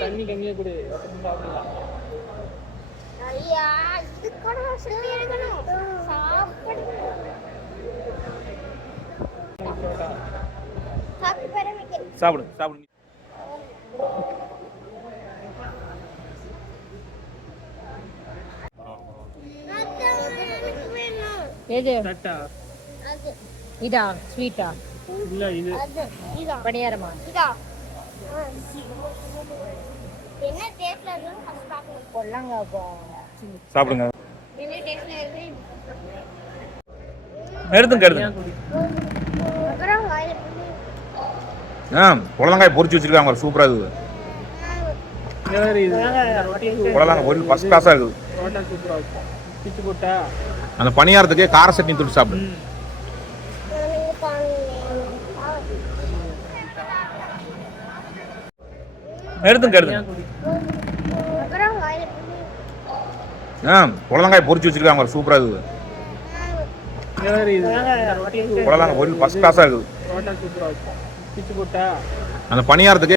தண்ணி கம்மியா கொடு. ஐயா இது கூட சொல்லி சாப்பிடுங்க சாப்பிடு சாப்பிடு எனக்கு வேணும் எது தட்டா? அது. இதா ஸ்வீட்டா? இல்ல இது. அது. இதா. பணியாரமா? இதா. என்ன டேஸ்ட்ல இருக்குன்னு ஃபர்ஸ்ட் பார்க்கணும். பொல்லாங்க சாப்பிடுங்க. என்ன டேஸ்ட்ல இருக்கு? எடுத்துங்க எடுத்துங்க. ஆ புடலங்காய் பொரிச்சு வச்சிருக்காங்க சூப்பராக இருக்குது. புடலங்காய் பொரியல் ஃபஸ்ட் கிளாஸாக இருக்குது. சூப்பரா பிச்சு போட்டா? அந்த பணியாரத்துக்கே கார சட்னி தொட்டு சாப்பிடு. எடுத்துங்க எடுத்துங்க. ஆ புடலங்காய் பொரிச்சு வச்சிருக்காங்க சூப்பராக இருக்குது. புடலங்காய் பொரியல் ஃபஸ்ட் கிளாஸாக இருக்குது. அந்த பணியாரத்துக்கே